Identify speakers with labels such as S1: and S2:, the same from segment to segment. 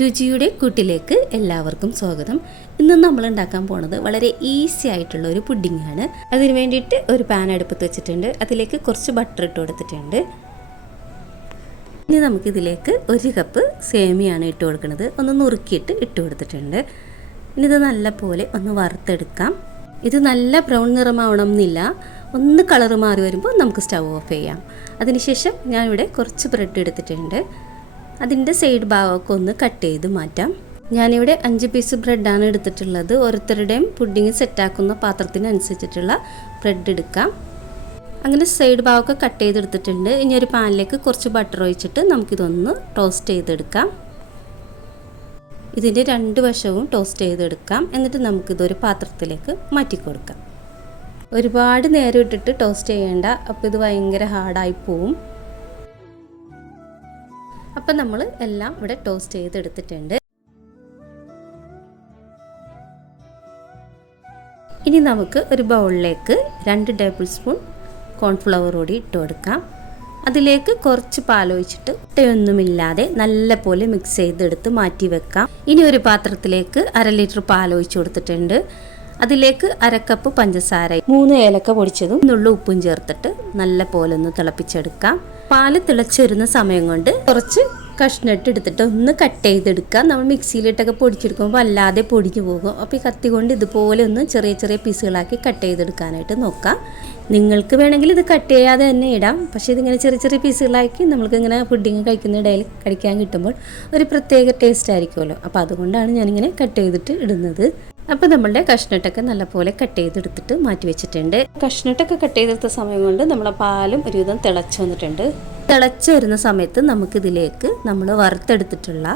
S1: രുചിയുടെ കൂട്ടിലേക്ക് എല്ലാവർക്കും സ്വാഗതം. ഇന്ന് നമ്മൾ ഉണ്ടാക്കാൻ പോണത് വളരെ ഈസി ആയിട്ടുള്ള ഒരു പുഡിംഗ് ആണ്. അതിനു വേണ്ടിയിട്ട് ഒരു പാൻ അടുപ്പത്ത് വെച്ചിട്ടുണ്ട്. അതിലേക്ക് കുറച്ച് ബട്ടർ ഇട്ട് കൊടുത്തിട്ടുണ്ട്. ഇനി നമുക്കിതിലേക്ക് ഒരു കപ്പ് സേമിയാണ് ഇട്ട് കൊടുക്കുന്നത് ഒന്ന് നുറുക്കിയിട്ട് ഇട്ട് കൊടുത്തിട്ടുണ്ട്. ഇനി ഇത് നല്ലപോലെ ഒന്ന് വറുത്തെടുക്കാം. ഇത് നല്ല ബ്രൗൺ നിറമാവണം എന്നില്ല ഒന്ന് കളർ മാറി വരുമ്പോൾ നമുക്ക് സ്റ്റൗ ഓഫ് ചെയ്യാം. അതിനുശേഷം ഞാനിവിടെ കുറച്ച് ബ്രെഡ് എടുത്തിട്ടുണ്ട്. അതിന്റെ സൈഡ് ഭാഗമൊക്കെ ഒന്ന് കട്ട് ചെയ്ത് മാറ്റാം. ഞാനിവിടെ അഞ്ച് പീസ് ബ്രെഡാണ് എടുത്തിട്ടുള്ളത്. ഓരോരുത്തരുടെയും പുഡിങ് സെറ്റാക്കുന്ന പാത്രത്തിനനുസരിച്ചിട്ടുള്ള ബ്രെഡ് എടുക്കാം. അങ്ങനെ സൈഡ് ഭാഗമൊക്കെ കട്ട് ചെയ്തെടുത്തിട്ടുണ്ട്. ഇനി ഒരു പാനിലേക്ക് കുറച്ച് ബട്ടർ ഒഴിച്ചിട്ട് നമുക്കിതൊന്ന് ടോസ്റ്റ് ചെയ്തെടുക്കാം. ഇതിന്റെ രണ്ട് വശവും ടോസ്റ്റ് ചെയ്തെടുക്കാം. എന്നിട്ട് നമുക്കിതൊരു പാത്രത്തിലേക്ക് മാറ്റി കൊടുക്കാം ഒരുപാട് നേരം ഇട്ടിട്ട് ടോസ്റ്റ് ചെയ്യേണ്ട. അപ്പോൾ ഇത് ഭയങ്കര ഹാർഡായി പോവും. അപ്പം നമ്മൾ എല്ലാം ഇവിടെ ടോസ്റ്റ് ചെയ്തെടുത്തിട്ടുണ്ട്. ഇനി നമുക്ക് ഒരു ബൗളിലേക്ക് രണ്ട് ടേബിൾ സ്പൂൺ കോൺഫ്ലവർ കൂടി ഇട്ട് കൊടുക്കാം. അതിലേക്ക് കുറച്ച് പാലൊഴിച്ചിട്ട് ഒന്നുമില്ലാതെ നല്ല പോലെ മിക്സ് ചെയ്തെടുത്ത് മാറ്റി വെക്കാം. ഇനി ഒരു പാത്രത്തിലേക്ക് അര ലിറ്റർ പാലൊഴിച്ച് കൊടുത്തിട്ടുണ്ട്. അതിലേക്ക് അരക്കപ്പ് പഞ്ചസാര മൂന്ന് ഏലക്ക പൊടിച്ചതും നുള്ള ഉപ്പും ചേർത്തിട്ട് നല്ല പോലെ ഒന്ന് തിളപ്പിച്ചെടുക്കാം. പാൽ തിളച്ചുവരുന്ന സമയം കൊണ്ട് കുറച്ച് കഷ്ണിട്ട് എടുത്തിട്ട് ഒന്ന് കട്ട് ചെയ്തെടുക്കുക. നമ്മൾ മിക്സിയിലിട്ടൊക്കെ പൊടിച്ചെടുക്കുമ്പോൾ അല്ലാതെ പൊടിഞ്ഞു പോകും. അപ്പോൾ ഈ കത്തി കൊണ്ട് ഇതുപോലെ ഒന്ന് ചെറിയ ചെറിയ പീസുകളാക്കി കട്ട് ചെയ്തെടുക്കാനായിട്ട് നോക്കാം നിങ്ങൾക്ക് വേണമെങ്കിൽ ഇത് കട്ട് ചെയ്യാതെ തന്നെ ഇടാം. പക്ഷേ ഇതിങ്ങനെ ചെറിയ ചെറിയ പീസുകളാക്കി നമ്മൾക്ക് ഇങ്ങനെ പുഡിങ് കഴിക്കുന്ന ഇടയിൽ കഴിക്കാൻ കിട്ടുമ്പോൾ ഒരു പ്രത്യേക ടേസ്റ്റ് ആയിരിക്കുമല്ലോ. അപ്പോൾ അതുകൊണ്ടാണ് ഞാനിങ്ങനെ കട്ട് ചെയ്തിട്ട് ഇടുന്നത്. അപ്പോൾ നമ്മളുടെ കഷ്ണട്ടൊക്കെ നല്ലപോലെ കട്ട് ചെയ്തെടുത്തിട്ട് മാറ്റി വെച്ചിട്ടുണ്ട്. കഷ്ണട്ടൊക്കെ കട്ട് ചെയ്തെടുത്ത സമയം കൊണ്ട് നമ്മളെ പാലും ഒരുവിധം തിളച്ചു വന്നിട്ടുണ്ട്. തിളച്ചു വരുന്ന സമയത്ത് നമുക്കിതിലേക്ക് നമ്മൾ വറുത്തെടുത്തിട്ടുള്ള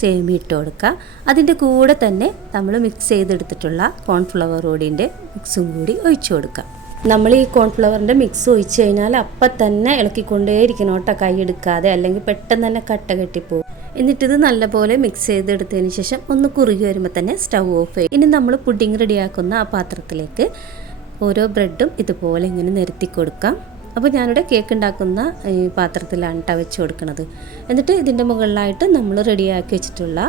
S1: സേമി ഇട്ട് കൊടുക്കുക. അതിന്റെ കൂടെ തന്നെ നമ്മൾ മിക്സ് ചെയ്തെടുത്തിട്ടുള്ള കോൺഫ്ലവർ പൊടിന്റെ മിക്സും കൂടി ഒഴിച്ചു കൊടുക്കുക. നമ്മൾ ഈ കോൺഫ്ലവറിന്റെ മിക്സ് ഒഴിച്ച് കഴിഞ്ഞാൽ അപ്പം തന്നെ ഇളക്കിക്കൊണ്ടേയിരിക്കണം കേട്ടോ കൈ എടുക്കാതെ. അല്ലെങ്കിൽ പെട്ടെന്ന് തന്നെ കട്ട കെട്ടിപ്പോവും. എന്നിട്ടിത് നല്ലപോലെ മിക്സ് ചെയ്തെടുത്തതിന് ശേഷം ഒന്ന് കുറുകി വരുമ്പോൾ തന്നെ സ്റ്റൗ ഓഫ് ചെയ്യും. ഇനി നമ്മൾ പുഡിംഗ് റെഡിയാക്കുന്ന ആ പാത്രത്തിലേക്ക് ഓരോ ബ്രെഡും ഇതുപോലെ ഇങ്ങനെ നിരത്തി കൊടുക്കാം. അപ്പോൾ ഞാനിവിടെ കേക്ക് ഉണ്ടാക്കുന്ന ഈ പാത്രത്തിലാണ് കേട്ടോ വെച്ച് കൊടുക്കുന്നത് എന്നിട്ട് ഇതിന്റെ മുകളിലായിട്ട് നമ്മൾ റെഡിയാക്കി വെച്ചിട്ടുള്ള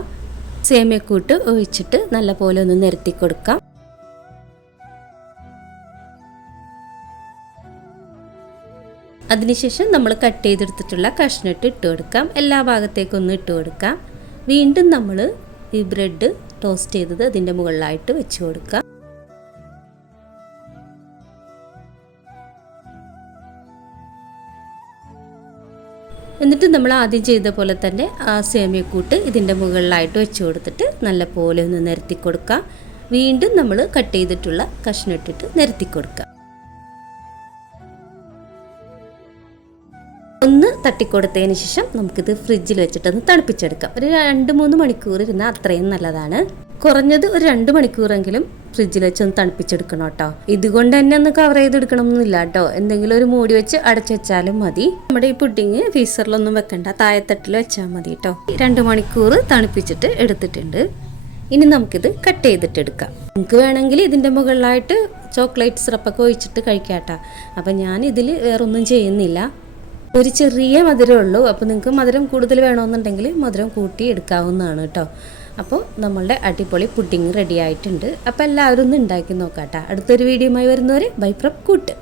S1: സേമിയക്കൂട്ട് ഒഴിച്ചിട്ട് നല്ലപോലെ ഒന്ന് നിരത്തി കൊടുക്കാം. അതിനുശേഷം നമ്മൾ കട്ട് ചെയ്തെടുത്തിട്ടുള്ള കഷ്ണിട്ട് ഇട്ട് കൊടുക്കാം. എല്ലാ ഭാഗത്തേക്കും ഒന്ന് ഇട്ട് കൊടുക്കാം. വീണ്ടും നമ്മൾ ഈ ബ്രെഡ് ടോസ്റ്റ് ചെയ്തത് അതിന്റെ മുകളിലായിട്ട് വെച്ച് കൊടുക്കാം. എന്നിട്ട് നമ്മൾ ആദ്യം ചെയ്ത പോലെ തന്നെ ആ സേമിയക്കൂട്ട് ഇതിന്റെ മുകളിലായിട്ട് വെച്ച് കൊടുത്തിട്ട് നല്ല പോലെ ഒന്ന് നിരത്തി കൊടുക്കാം. വീണ്ടും നമ്മൾ കട്ട് ചെയ്തിട്ടുള്ള കഷ്ണിട്ടിട്ട് നിരത്തി കൊടുക്കാം. ഒന്ന് തട്ടിക്കൊടുത്തതിന് ശേഷം നമുക്കിത് ഫ്രിഡ്ജിൽ വെച്ചിട്ടൊന്ന് തണുപ്പിച്ചെടുക്കാം. ഒരു രണ്ട് മൂന്ന് മണിക്കൂർ ഇരുന്നാൽ അത്രയും നല്ലതാണ്. കുറഞ്ഞത് ഒരു രണ്ട് മണിക്കൂറെങ്കിലും ഫ്രിഡ്ജിൽ വെച്ച് ഒന്ന് തണുപ്പിച്ചെടുക്കണം കേട്ടോ. ഇതുകൊണ്ട് തന്നെ ഒന്ന് കവർ ചെയ്തെടുക്കണം എന്നില്ല കേട്ടോ. എന്തെങ്കിലും ഒരു മൂടി വെച്ച് അടച്ചു വെച്ചാലും മതി. നമ്മുടെ ഈ പുഡിങ് ഫീസറിലൊന്നും വെക്കണ്ട. തായത്തട്ടിൽ വെച്ചാൽ മതി കേട്ടോ. രണ്ട് മണിക്കൂർ തണുപ്പിച്ചിട്ട് എടുത്തിട്ടുണ്ട്. ഇനി നമുക്കിത് കട്ട് ചെയ്തിട്ട് എടുക്കാം നിങ്ങൾക്ക് വേണമെങ്കിൽ ഇതിന്റെ മുകളിലായിട്ട് ചോക്ലേറ്റ് സിറപ്പൊക്കെ ഒഴിച്ചിട്ട് കഴിക്കാം കഴിക്കാട്ടോ അപ്പം ഞാൻ ഇതിൽ വേറൊന്നും ചെയ്യുന്നില്ല. ഒരു ചെറിയ മധുരമേ ഉള്ളൂ. അപ്പോൾ നിങ്ങൾക്ക് മധുരം കൂടുതൽ വേണമെന്നുണ്ടെങ്കിൽ മധുരം കൂട്ടി എടുക്കാവുന്നതാണ് കേട്ടോ. അപ്പോൾ നമ്മളുടെ അടിപൊളി പുഡിങ് റെഡി ആയിട്ടുണ്ട്. അപ്പോൾ എല്ലാവരും ഒന്ന് ഉണ്ടാക്കി നോക്കാം കേട്ടോ അടുത്തൊരു വീഡിയോയുമായി വരുന്നവരെ ബൈ ഫ്രം കൂട്ട്.